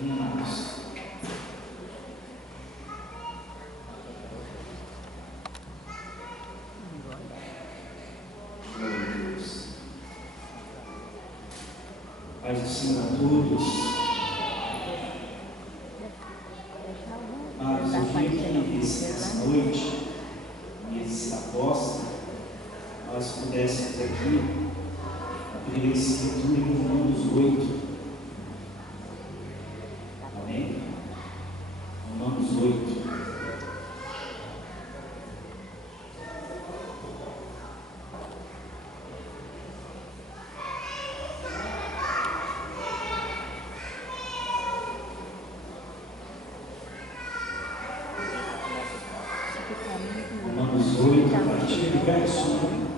Irmãos, Paz do Senhor a todos. Amados, eu vim aqui essa noite, nesse apóstolo, nós pudéssemos aqui abrir a Escritura em Romanos 8. Amém? Romanos 8. Romanos 8, a partir do verso 1.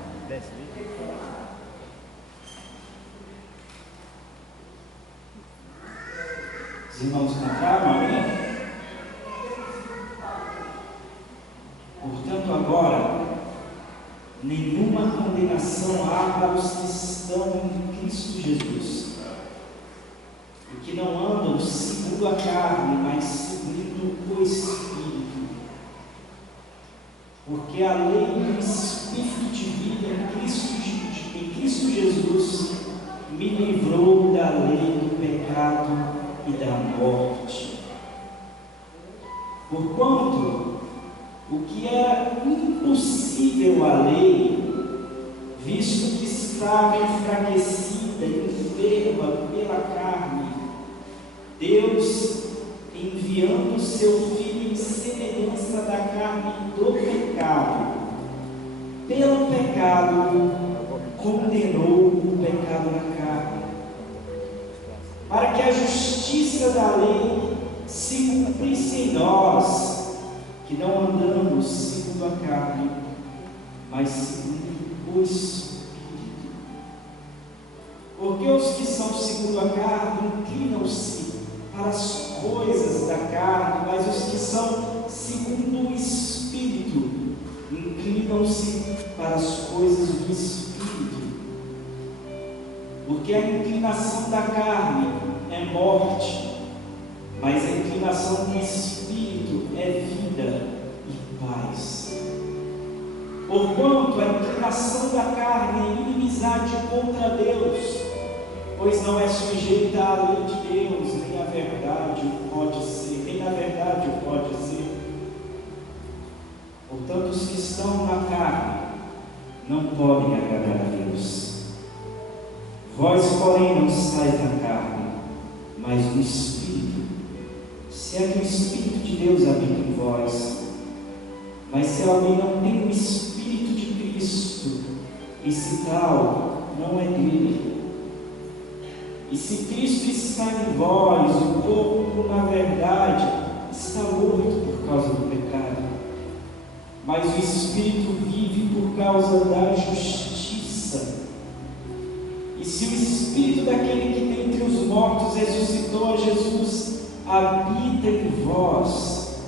Os irmãos cantaram, amém? Portanto, agora, nenhuma condenação há para os que estão em Cristo Jesus, e que não andam segundo a carne, mas segundo o Espírito. Porque a lei do Espírito de vida em Cristo Jesus me livrou da lei do pecado e da morte. Porquanto o que era impossível à lei, visto que estava enfraquecida e enferma pela carne, Deus, enviando o seu Filho em semelhança da carne do pecado, pelo pecado condenou o pecado na carne, para que a justiça da lei se cumprisse em nós, que não andamos segundo a carne, mas segundo o Espírito. Porque os que são segundo a carne inclinam-se para as coisas da carne, mas os que são segundo o Espírito inclinam-se para as coisas do Espírito. Porque a inclinação da carne é morte, mas a inclinação do Espírito é vida e paz. Porquanto a inclinação da carne é inimizade contra Deus, pois não é sujeita à lei de Deus, nem na verdade pode ser. Portanto, os que estão na carne não podem agradar a Deus. Vós, porém, não estáis na carne, mas no Espírito, se é que o Espírito de Deus habita em vós. Mas se alguém não tem o Espírito de Cristo, esse tal não é dele. E se Cristo está em vós, o corpo, na verdade, está morto por causa do pecado, mas o Espírito vive por causa da justiça. E se o Espírito daquele que dentre os mortos ressuscitou a Jesus habita em vós,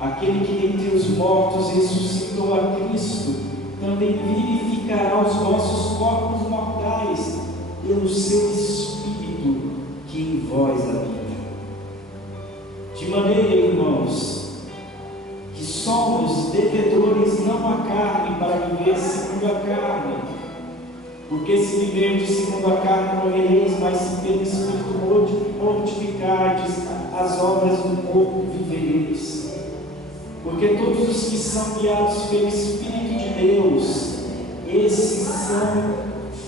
aquele que dentre os mortos ressuscitou a Cristo também vivificará os vossos corpos mortais pelo seu Espírito que em vós habita. De maneira, irmãos, que somos devedores não à carne para viver segundo a carne, porque se viverdes segundo a carne morrereis, mas se pelo Espírito mortificardes as obras do corpo vivereis. Porque todos os que são guiados pelo Espírito de Deus, esses são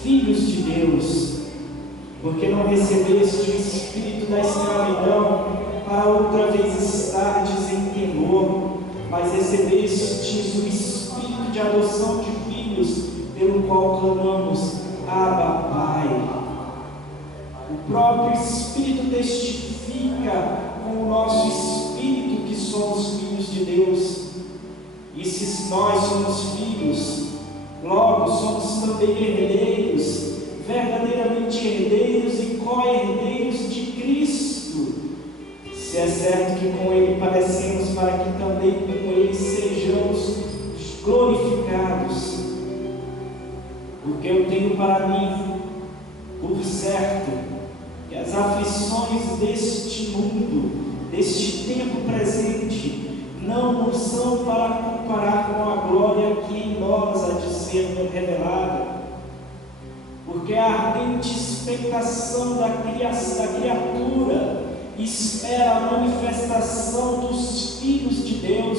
filhos de Deus. Porque não recebeste o espírito da escravidão para outra vez estardes em temor, mas recebestes o espírito de adoção de filhos, pelo qual clamamos: Abba, Pai. O próprio Espírito testifica com o nosso espírito que somos filhos de Deus. E se nós somos filhos, logo somos também herdeiros, verdadeiramente herdeiros e co-herdeiros de Cristo, se é certo que com Ele padecemos, para que também com Ele sejamos glorificados. Porque eu tenho para mim, por certo, que as aflições deste mundo, deste tempo presente, não são para comparar com a glória que em nós há de ser revelada, porque a ardente expectação da criatura espera a manifestação dos filhos de Deus,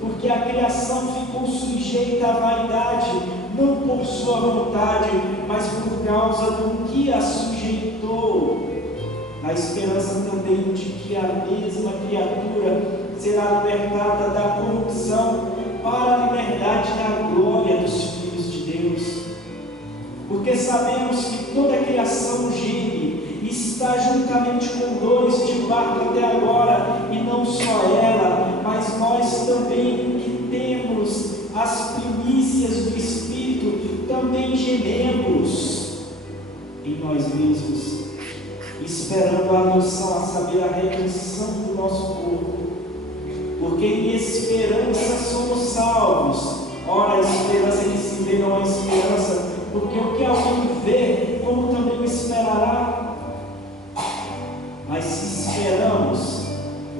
porque a criação ficou sujeita à vaidade, não por sua vontade, mas por causa do que a sujeitou, na esperança também de que a mesma criatura será libertada da corrupção para a liberdade da glória dos filhos de Deus. Porque sabemos que toda a criação geme e está juntamente com dores de parto até agora, e não só ela, mas nós também que temos as primícias do Espírito, também gememos em nós mesmos, esperando a adoção, a saber, a redenção do nosso corpo, porque em esperança somos salvos. Ora, a esperança que se vê não é esperança, porque o que alguém vê, como também o esperará? Mas se esperamos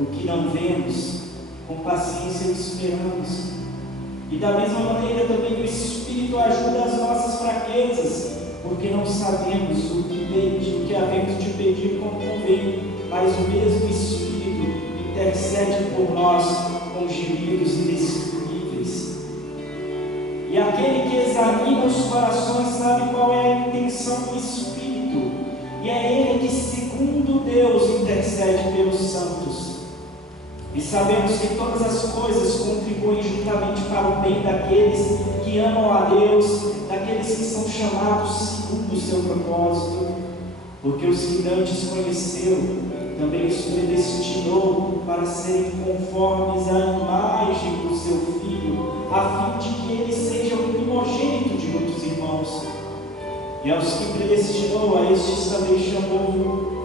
o que não vemos, com paciência o esperamos. E da mesma maneira também o Espírito ajuda as nossas fraquezas, porque não sabemos o que havemos de pedir como convém, mas o mesmo Espírito intercede por nós com gemidos inexprimíveis. E aquele que examina os corações sabe qual é a intenção do Espírito, e é Ele que, segundo Deus, intercede pelos santos. E sabemos que todas as coisas contribuem juntamente para o bem daqueles que amam a Deus, daqueles que são chamados segundo o seu propósito, porque os que antes conheceu, também os predestinou para serem conformes à imagem do seu Filho, a fim de que ele seja o primogênito de muitos irmãos. E aos que predestinou, a estes também chamou,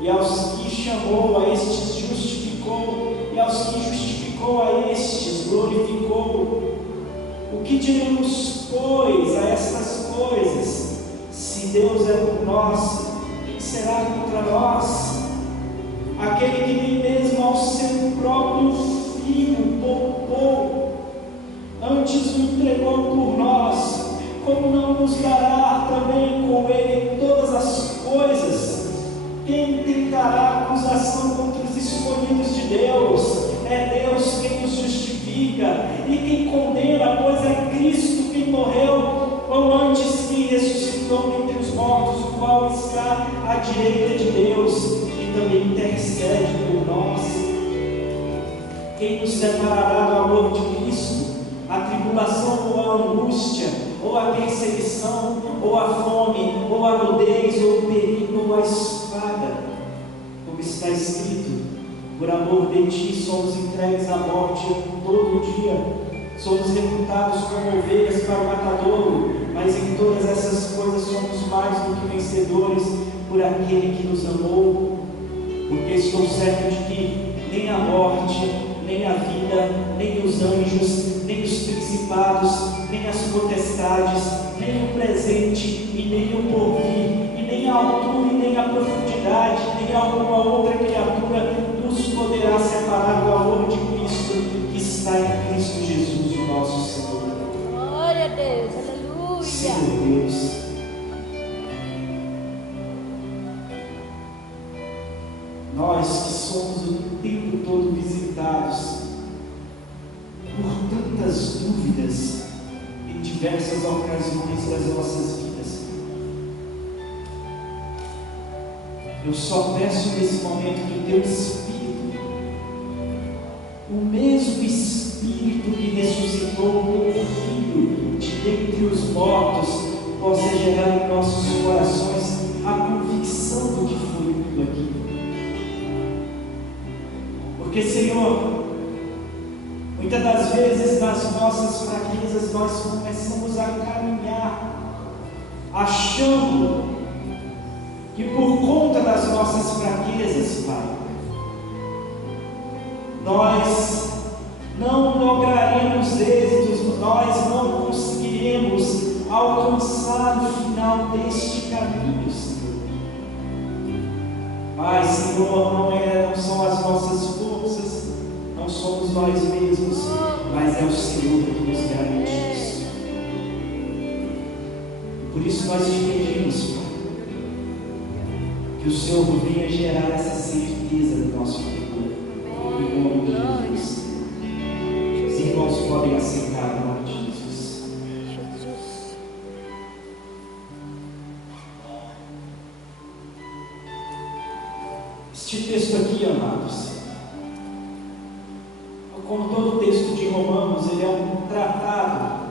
e aos que chamou, a estes justificou, e aos que justificou, a estes glorificou. O que diremos, pois, a estas coisas? Se Deus é por nós, quem será contra nós? Aquele que nem mesmo ao seu próprio Filho poupou, antes o entregou por nós, como não nos dará também com ele todas as coisas? Quem tentará acusação contra os escolhidos de Deus? É Deus quem nos justifica, e quem condena, pois é Cristo quem morreu, ou antes que ressuscitou dentre os mortos, o qual está à direita de Deus, e também intercede por nós. Quem nos separará do amor de Cristo? A tribulação ou a angústia, ou a perseguição, ou a fome, ou a nudez, ou o perigo, ou a espada? Como está escrito: por amor de ti somos entregues à morte todo dia, somos reputados como ovelhas para o matadouro, mas em todas essas coisas somos mais do que vencedores por aquele que nos amou. Porque estou certo de que nem a morte, nem a vida, nem os anjos, nem os principados, nem as potestades, nem o presente e nem o porvir, e nem a altura e nem a profundidade, nem alguma outra criatura nos poderá separar do amor de Cristo que está em Cristo Jesus, o nosso Senhor. Glória a Deus, aleluia. Senhor Deus, nós que somos o tempo todo visitados por tantas dúvidas em diversas ocasiões das nossas vidas, eu só peço nesse momento que o Teu Espírito, o mesmo Espírito que ressuscitou o Teu Filho de dentre os mortos, possa gerar em nossos corações a convicção do que foi tudo aquilo. Porque, Senhor, muitas das vezes nas nossas fraquezas nós começamos a caminhar achando que por conta das nossas fraquezas, Pai, nós não lograremos êxitos, nós não conseguiremos alcançar o final deste caminho, Senhor. Pai, Senhor, não são as nossas forças, não somos nós mesmos, mas é o Senhor que nos garante isso. Por isso nós te pedimos, Pai, que o Senhor venha gerar essa certeza no nosso futuro, em nome de Jesus. Os irmãos podem aceitar o nome de Jesus. Este texto aqui, amados, como todo texto de Romanos, ele é um tratado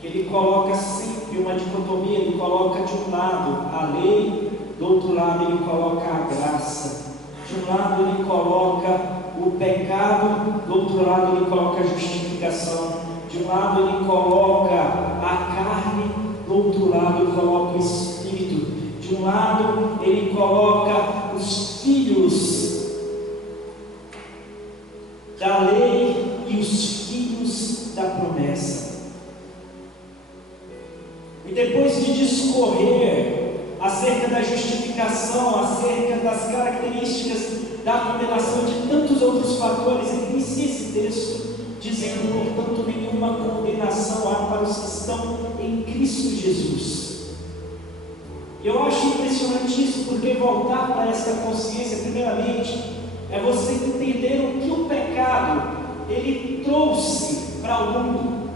que ele coloca sempre uma dicotomia. Ele coloca de um lado a lei, do outro lado ele coloca a graça, de um lado ele coloca o pecado, do outro lado ele coloca a justificação, de um lado ele coloca a carne, do outro lado ele coloca o Espírito, de um lado ele coloca os filhos da lei e os filhos da promessa. E depois de discorrer acerca da justificação, acerca das características da condenação, de tantos outros fatores, ele inicia esse texto dizendo: portanto, nenhuma condenação há para os que estão em Cristo Jesus. Eu acho impressionante isso, porque voltar para essa consciência, primeiramente, é você entender o que o pecado ele trouxe para o mundo.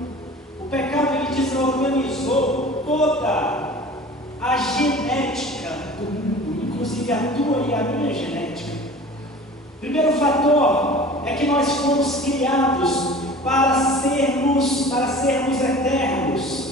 O pecado ele desorganizou toda a genética do mundo, inclusive a tua e a minha genética. Primeiro fator é que nós fomos criados para sermos eternos.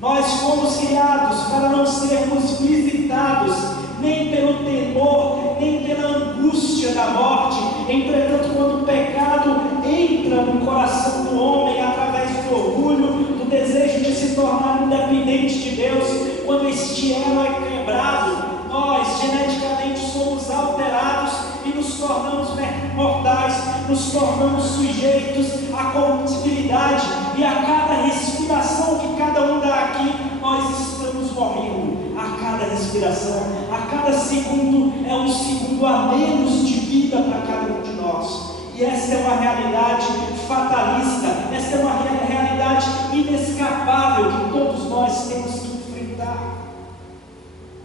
Nós fomos criados para não sermos visitados nem pelo temor, nem pela angústia da morte. Entretanto, quando o pecado entra no coração do homem através do orgulho, do desejo de se tornar independente de Deus, quando este elo é quebrado, nós geneticamente somos alterados e nos tornamos mortais, nos tornamos sujeitos à corruptibilidade, e a cada respiração que cada um dá aqui, nós estamos morrendo. A cada respiração, a cada segundo é um segundo a menos de vida para cada um de nós. E essa é uma realidade fatalista, essa é uma realidade inescapável que todos nós temos que enfrentar.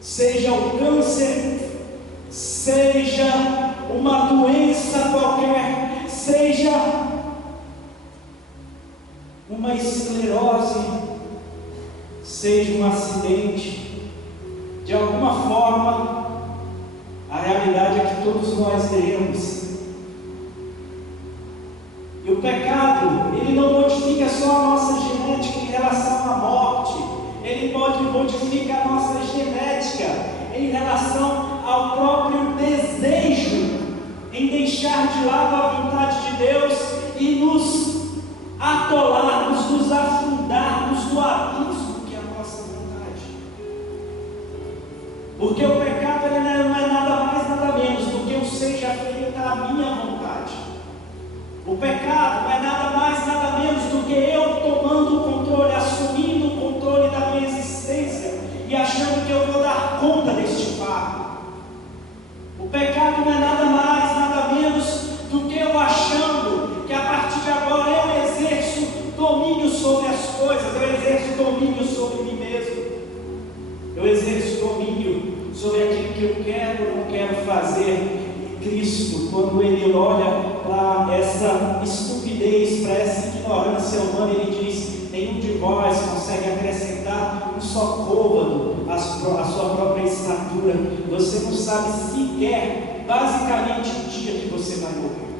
Seja o câncer, seja uma doença qualquer, seja uma esclerose, seja um acidente, de alguma forma, a realidade é que todos nós teremos. E o pecado, ele não modifica só a nossa genética em relação à morte, ele pode modificar a nossa genética em relação ao próprio desejo em deixar de lado a vontade de Deus e nos atolarmos, nos afundarmos no abismo que é a nossa vontade. Porque o pecado ele não é nada mais, nada menos do que eu seja feita a minha vontade. O pecado não é nada mais, nada menos do que eu tomando o controle, assumindo o controle da minha existência e achando que eu vou dar conta deste fardo. O pecado não é nada mais, nada menos do que eu achando que a partir de agora eu exerço domínio sobre as coisas, eu exerço domínio sobre mim mesmo, eu exerço domínio sobre aquilo que eu quero ou não quero fazer. Cristo, quando ele olha para essa estupidez, para essa ignorância humana, ele diz: nenhum de vós consegue acrescentar um só côvado à sua própria estatura. Você não sabe sequer, basicamente, o dia que você vai morrer.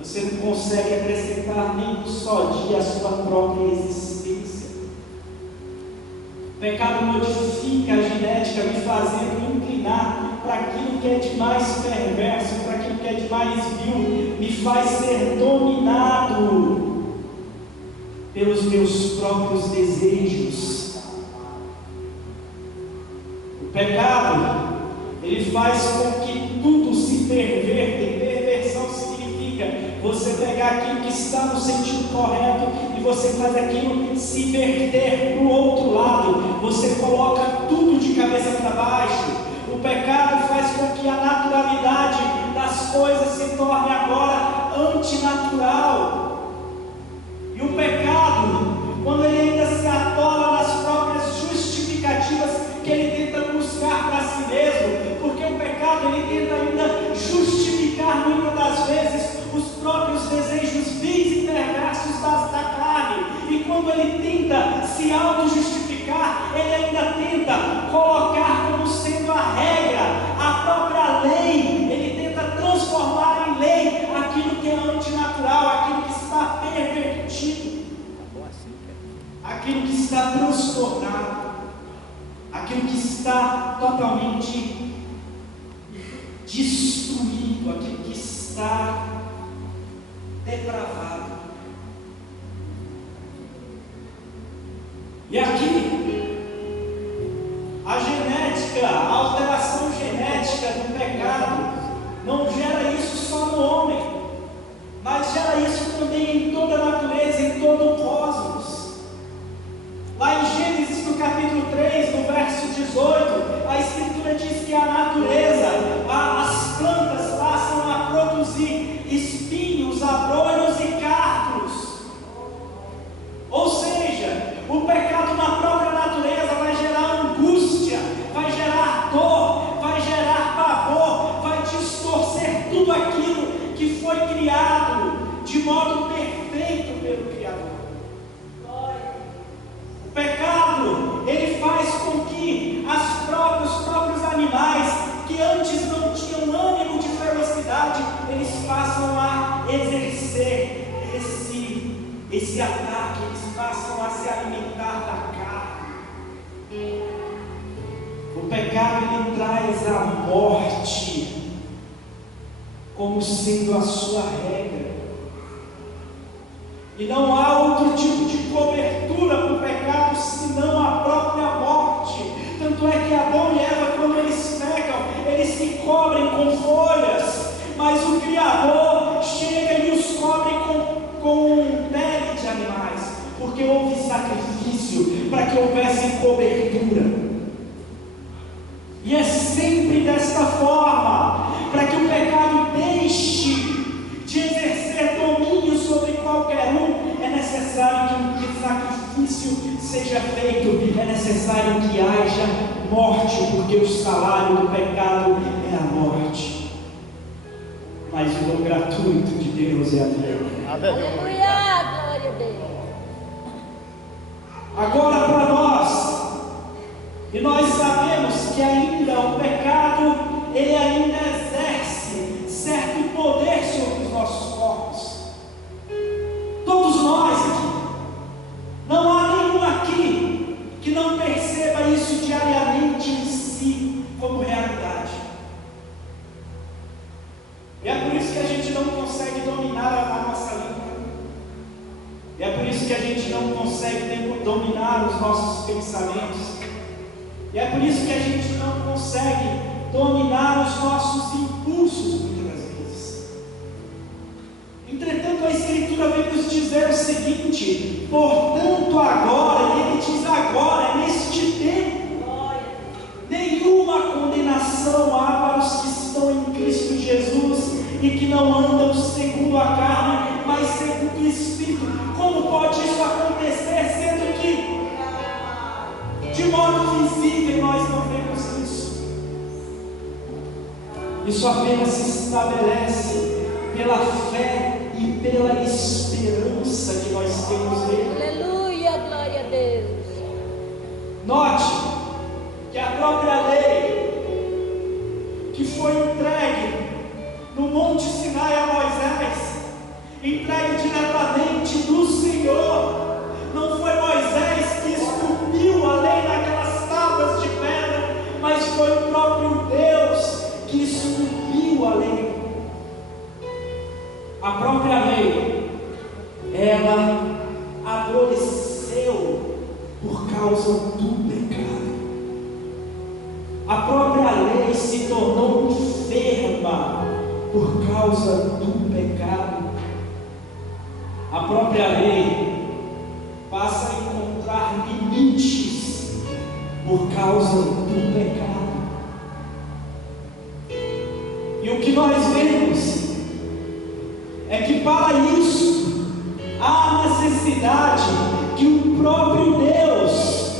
Você não consegue acrescentar nem um só dia à sua própria existência. O pecado modifica a genética, me fazendo inclinar para aquilo que é de mais perverso, para aquilo que é de mais vil, me faz ser dominado pelos meus próprios desejos. O pecado, ele faz com que tudo se perverta, e perversão significa você pegar aquilo que está no sentido correto e você faz aquilo se verter para o outro lado, você coloca tudo de cabeça para baixo. O O pecado faz com que a naturalidade das coisas se torne agora antinatural. E o pecado, quando ele ainda se atola nas próprias justificativas que ele tenta buscar para si mesmo, porque o pecado ele tenta ainda justificar muitas das vezes os próprios desejos vis e perversos da carne. E quando ele tenta se auto-justificar, ele ainda tenta colocar como sendo a regra, a própria lei. Ele tenta transformar em lei aquilo que é antinatural, aquilo que está pervertido, aquilo que está transtornado, aquilo que está totalmente destruído, aquilo que está depravado. E aqui, a genética, a alteração genética do pecado, não gera isso só no homem, mas gera isso também em toda a natureza, em todo o cosmos. Lá em Gênesis, no capítulo 3, no verso 18, a Escritura diz que a natureza, as plantas passam a produzir espinhos, abrolhos e cardos. Ou seja, o pecado na própria natureza vai gerar angústia, vai gerar dor, vai gerar pavor, vai distorcer tudo aquilo que foi criado de modo perfeito pelo Criador. O pecado, ele faz com que os próprios animais, que antes não tinham ânimo de ferocidade, eles passam a exercer esse ataque, eles passam a se alimentar da carne. O pecado, ele traz a morte como sendo a sua regra. E não há outro tipo de cobertura para o pecado senão a própria morte. Tanto é que Adão e Eva, quando eles pecam, eles se cobrem com folhas, mas o Criador chega e os cobre com pele de animais, porque houve sacrifício para que houvesse cobertura. E é sempre desta forma, para que o pecado deixe de exercer domínio sobre qualquer um, é necessário que o sacrifício seja feito, é necessário que haja morte, porque o salário do pecado é a morte, mas o dom gratuito de Deus é a vida. Aleluia, glória a Deus. Agora para nós, e nós sabemos que ainda o pecado, ele ainda exerce certo poder sobre os nossos corpos. Todos nós aqui, não há nenhum aqui que não perceba isso diariamente em si como realidade. E é por isso que a gente não consegue dominar a nossa língua. E é por isso que a gente não consegue dominar os nossos pensamentos. E é por isso que a gente não consegue dominar os nossos impulsos muitas vezes. Entretanto, a Escritura vem nos dizer o seguinte: portanto, agora, e ele diz agora, neste tempo, nenhuma condenação há para os que estão em Cristo Jesus e que não andam segundo a carne, mas segundo o Espírito. Como pode isso acontecer, sendo que de modo visível nós não vemos isso? Isso apenas se estabelece pela fé e pela esperança que nós temos nele. Aleluia, glória a Deus. Note que a própria lei que foi entregue no Monte Sinai a Moisés, entregue diretamente do Senhor, não foi Moisés que esculpiu a lei naquelas tábuas de pedra, mas foi o próprio Deus que esculpiu a lei. A própria lei, ela adoeceu por causa do pecado. A própria lei se tornou enferma por causa do pecado. A própria lei passa a encontrar limites por causa do pecado. E o que nós vemos é que para isso há necessidade que o próprio Deus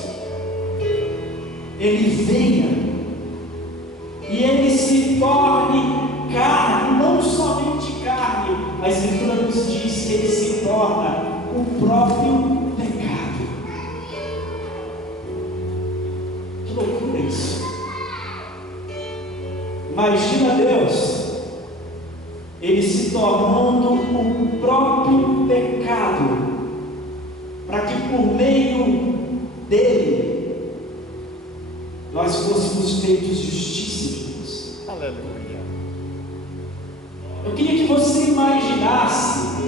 Ele venha e Ele se torne carne, não somente carne. A Escritura nos diz que Ele se torna o próprio pecado. Que loucura isso! Imagina Deus, Ele se tornando o próprio pecado, para que por meio dele nós fôssemos feitos justiça de Deus. Aleluia. Eu queria que você imaginasse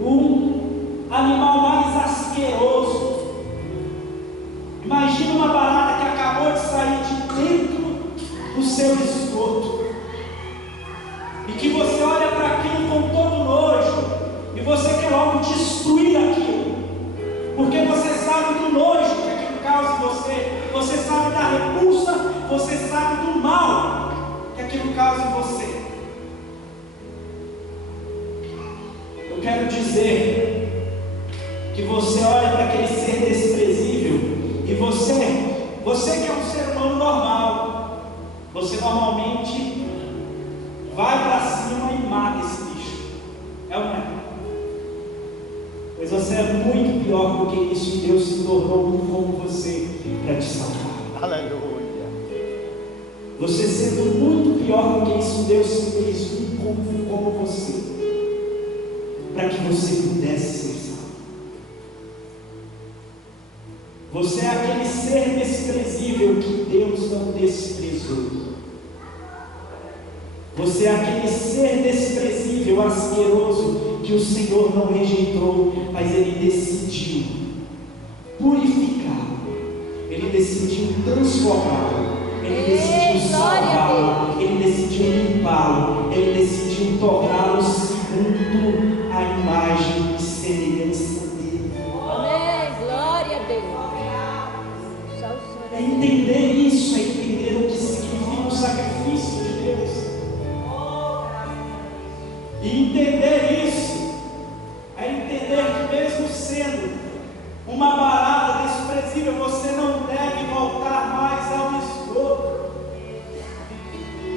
um animal mais asqueroso. Imagina uma barata que acabou de sair de dentro do seu esgoto, e que você olha para aquilo com todo nojo, e você quer logo destruir aquilo, porque você sabe do nojo que aquilo causa em você, você sabe da repulsa, você sabe do mal que aquilo causa em você. Eu quero dizer que você olha para aquele ser desprezível, e você que é um ser humano normal, você normalmente vai para cima e mata esse bicho, é ou não é? Pois você é muito pior do que isso, e Deus se tornou um como você para te salvar. Aleluia. Você sendo muito pior do que isso, Deus se fez um como você, para que você pudesse ser salvo. Você é aquele ser desprezível que Deus não desprezou. Você é aquele ser desprezível, asqueroso, que o Senhor não rejeitou, mas Ele decidiu purificá-lo, Ele decidiu transformá-lo, Ele decidiu salvá-lo, Ele decidiu limpá-lo, Ele decidiu torná-lo segundo a imagem e semelhança dele. Amém. Glória a Deus. Só o Senhor é Deus. Entender isso é entender o que significa o sacrifício de Deus. E entender isso é entender que, mesmo sendo uma barata desprezível, você não deve voltar mais ao esgoto.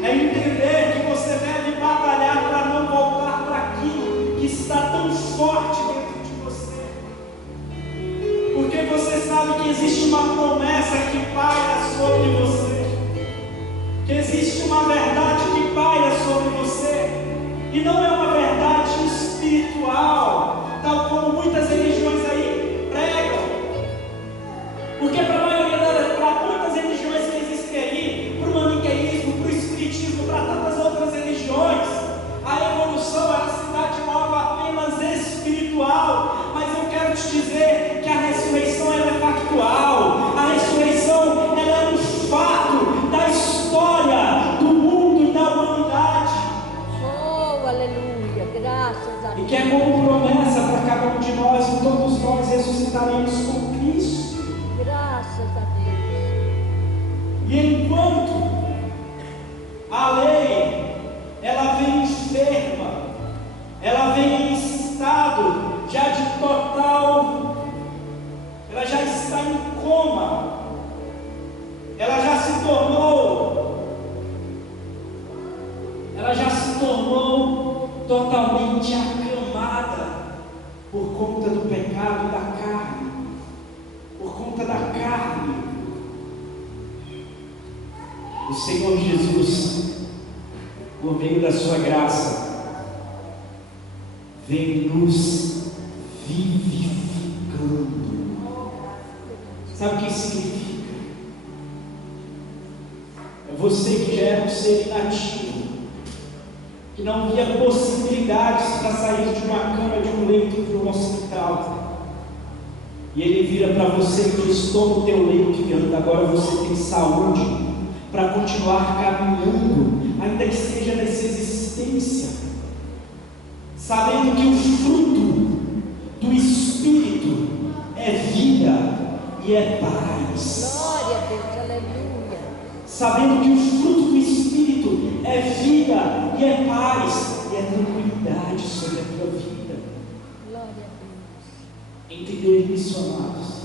É entender que você deve batalhar para não voltar para aquilo que está tão forte dentro de você. Porque você sabe que existe uma promessa que paira sobre você, que existe uma verdade que paira sobre você. E não é uma verdade espiritual, tal como muitas religiões aí pregam. Porque para muitas religiões que existem aí, para o maniqueísmo, para o espiritismo, para tantas outras religiões, a evolução ela se dá de modo apenas espiritual. Mas eu quero te dizer que a ressurreição ela é factual. A ressurreição ela é um fato da história do mundo e da humanidade. Aleluia, graças a E Deus. que é como promessa para cada um de nós, e todos nós ressuscitaremos com Cristo. Graças a Deus. E enquanto a lei ela vem enferma, ela vem em estado já de total, ela já está em coma, ela já se tornou totalmente acamada por conta do pecado da carne, por conta da carne. O Senhor Jesus, por meio da sua graça, vem nos vivificando. Sabe o que isso significa? É você que já era um ser inativo, que não via possibilidades para sair de uma cama, de um leito para um hospital, e Ele vira para você e diz: toma o teu leito e anda. Agora você tem saúde para continuar caminhando, ainda que seja nessa existência, sabendo que o fruto do Espírito é vida e é paz. Glória a Deus, aleluia. Sabendo que o fruto do Espírito é vida alegria, e é paz, e é tranquilidade sobre a tua vida. Glória a Deus. Entender isso, amados.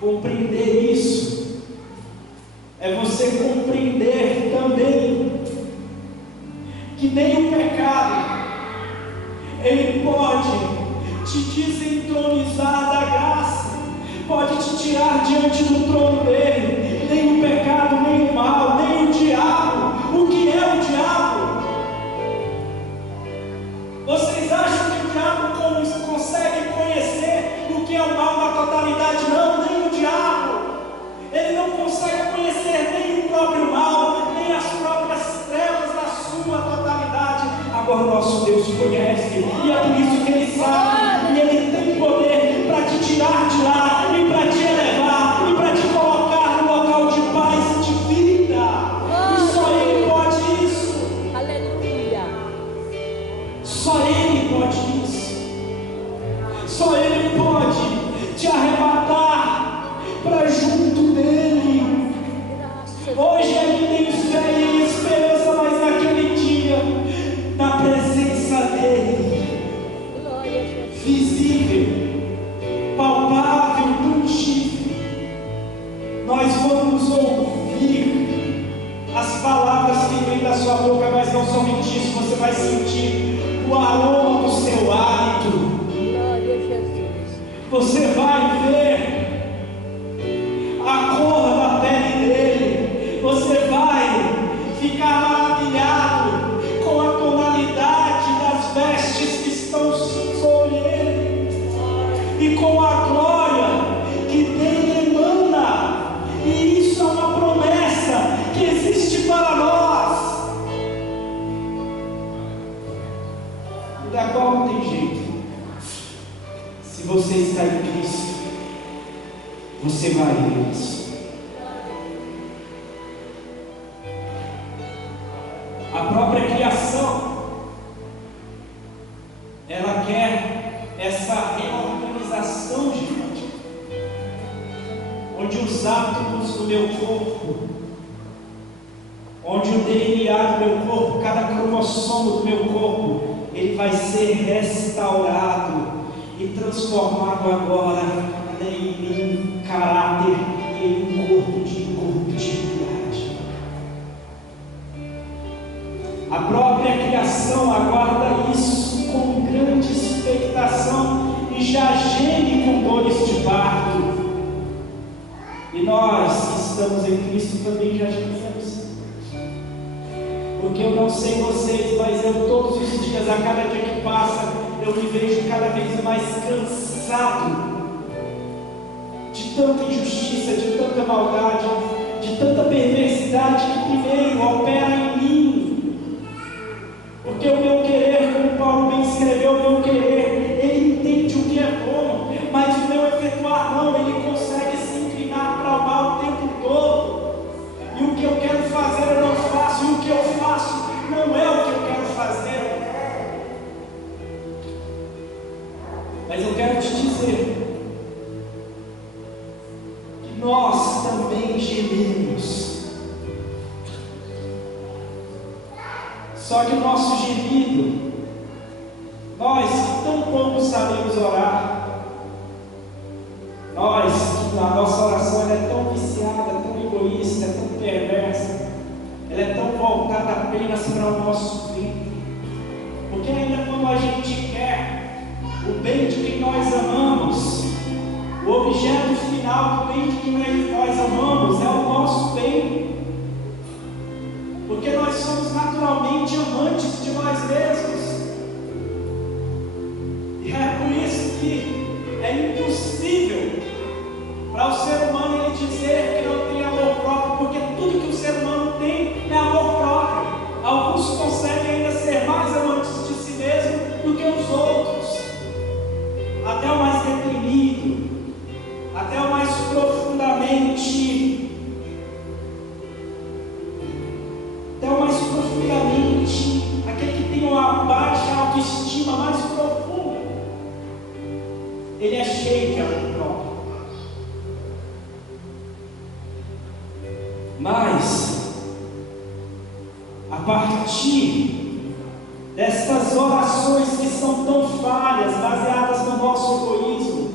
Compreender isso é você compreender também que nem o pecado ele pode te desentronizar da graça, pode te tirar diante do trono dele. Nem o pecado, nem o mal, nem o diabo. O que é o diabo? Vocês acham que o diabo consegue conhecer o que é o mal na totalidade? Não, nem o diabo. Ele não consegue conhecer nem o próprio mal, nem as próprias trevas na sua totalidade. Agora nosso Deus conhece, e é por isso que Ele sabe, e Ele tem poder para te tirar de lá, e para te elevar, e para te colocar no local de paz e de vida. E só Ele pode isso. Aleluia. Só Ele pode isso. Só Ele pode te arrebatar para junto dEle. Hoje ainda tem fé e esperança, mas naquele dia, na presença dEle, Glória a Jesus. visível, palpável, tangível, nós vamos ouvir as palavras que vêm da sua boca, mas não somente isso, você vai sentir o aroma do seu hálito. Glória a Jesus. Você vai ver a cor da pele dele. Você vai ficar maravilhado com a tonalidade das vestes que estão sobre ele e com a glória que dele emana. E isso é uma promessa que existe para nós, da qual não tem jeito. Se você está em Cristo, você vai ver isso. A própria criação, ela quer essa reorganização gigante, onde os átomos do meu corpo, onde o DNA do meu corpo, cada cromossomo do meu corpo, ele vai ser restaurado e transformado agora em caráter e em um corpo de incorruptibilidade. A própria criação aguarda isso com grande expectação e já geme com dores de parto. E nós que estamos em Cristo também já gememos. Porque eu não sei vocês, mas eu todos os dias, a cada dia que passa, eu me vejo cada vez mais cansado de tanta injustiça, de tanta maldade, de tanta perversidade que primeiro opera em mim. Porque o meu querer, como Paulo bem escreveu, o meu querer, ele entende o que é bom, mas o meu efetuar não, ele consegue se inclinar para o mal o tempo todo. E o que eu quero fazer eu não faço, e o que eu faço não é o que eu quero fazer. Mas eu quero te dizer que nós também gememos. Só que o nosso gemido, nós que tão pouco sabemos orar, nós que a nossa oração ela é tão viciada, tão egoísta, tão perversa, ela é tão voltada apenas para o nosso bem. Porque ainda quando a gente quer o bem de quem nós amamos, o objeto final do bem de quem nós amamos é o nosso bem. Porque nós somos naturalmente amantes de nós mesmos. E é por isso que é impossível para o ser humano ele dizer que não tem amor próprio, porque tudo que o ser humano tem é amor próprio. Alguns conseguem ainda ser mais amantes de si mesmo do que os outros. Até o mais reprimido, até o mais profundamente aquele que tem uma baixa autoestima mais profunda, ele é cheio de amor próprio. Mas partir dessas orações que são tão falhas, baseadas no nosso egoísmo,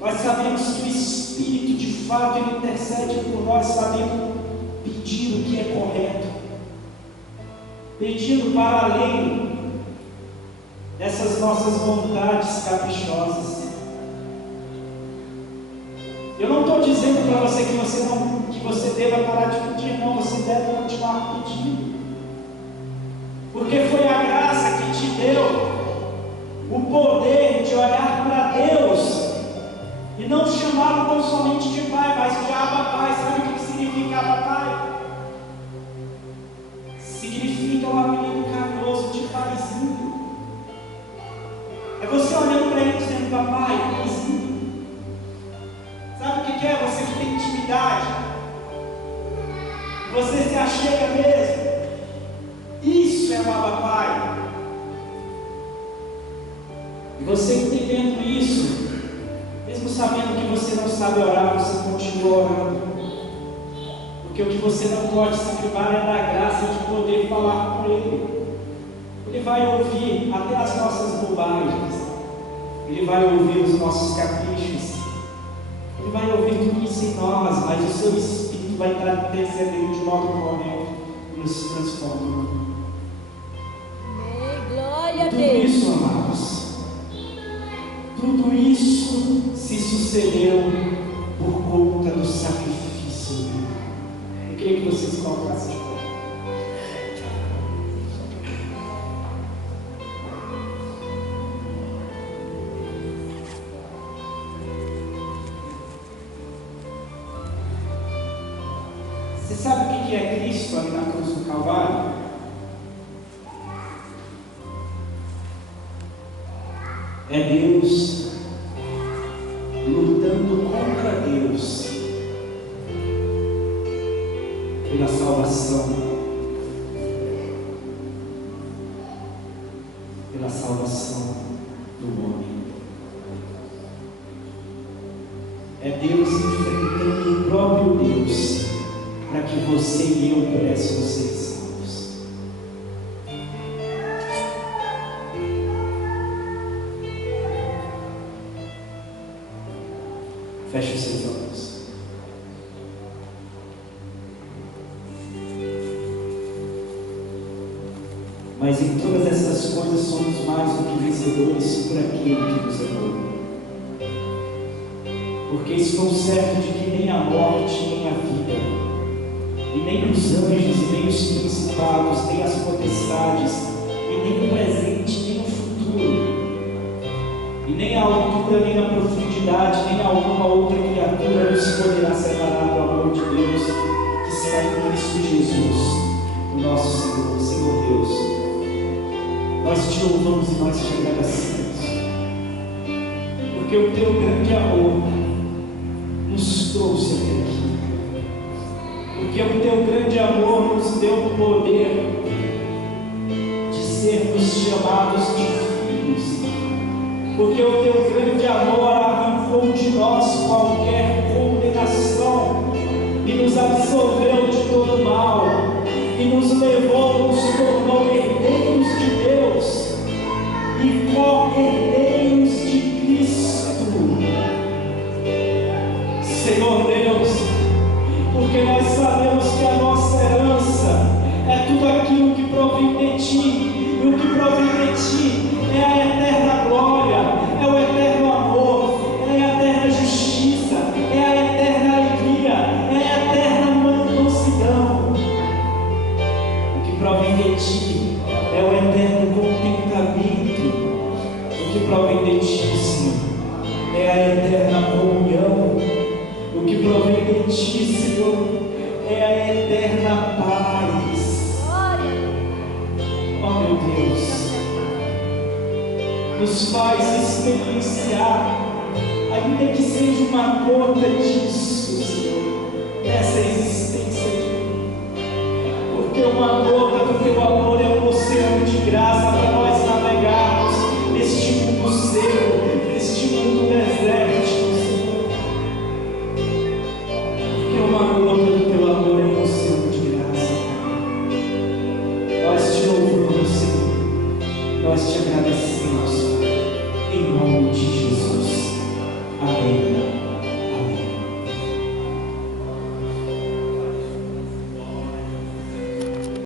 nós sabemos que o Espírito de fato ele intercede por nós, sabendo pedir o que é correto, pedindo para além dessas nossas vontades caprichosas. Eu não estou dizendo para você que você deva parar de pedir, não, você deve continuar pedindo, porque foi a graça que te deu o poder de olhar para Deus e não chamá-lo tão somente de Pai, mas de Abba Pai. Sabe o que significa Abba Pai? Significa um apelido carinhoso de paizinho. É você olhando para ele dizendo: papai, paizinho. Sabe o que é? Você que tem intimidade, você se achega mesmo. Isso é o Abba Pai. E você entendendo isso, mesmo sabendo que você não sabe orar, você continua orando, porque o que você não pode se privar é da graça de poder falar com Ele. Ele vai ouvir até as nossas bobagens, Ele vai ouvir os nossos caprichos, Ele vai ouvir tudo isso em nós, mas o seu Espírito vai estar intercedendo de modo correto e nos transformando. Glória a Tudo Deus. isso, amados, tudo isso se sucedeu por conta do sacrifício dele. Eu queria que vocês colocassem de pé. Você sabe o que é Cristo ali na cruz do Calvário? É Deus lutando contra Deus pela salvação, do homem. É Deus enfrentando o próprio Deus para que você e eu pudéssemos ser salvos. Feche os seus olhos. Mas em todas essas coisas somos mais do que vencedores por aquele que nos amou. Porque estou certo de que nem a morte, nem a vida, e nem os anjos, e nem os principados, nem as potestades, e nem o presente, nem o futuro, e nem a altura, nem a profundidade, nem alguma outra criatura nos poderá separar do amor de Deus que está em Cristo Jesus, o nosso Senhor. Senhor Deus, nós te louvamos e nós te agradecemos, porque o teu grande amor nos trouxe até aqui, porque o teu grande amor nos deu o poder de sermos chamados de filhos, porque o teu grande amor arrancou de nós qualquer condenação e nos absolveu de todo mal e nos levou, nos tornou herdeiros de Deus e co-herdeiros de Cristo. Senhor Deus, porque nós sabemos que a nossa herança é tudo aquilo que provém de Ti, e o que provém de Ti é a eterna glória, é o eterno amor, é a eterna justiça, é a eterna alegria, é a eterna mansidão. O que provém de Ti é o eterno contentamento, o que provém de Ti, Senhor, é a eterna comunhão, o que provém de Ti, Senhor, é a eterna paz. Oh meu Deus, nos faz experienciar, ainda que seja uma gota disso, Senhor, nessa existência de mim, porque uma gota do Teu amor é um oceano de graça para nós navegarmos neste mundo seco, neste mundo desértico, Senhor, porque uma gota do Teu amor é um oceano de graça. Nós te agradecemos,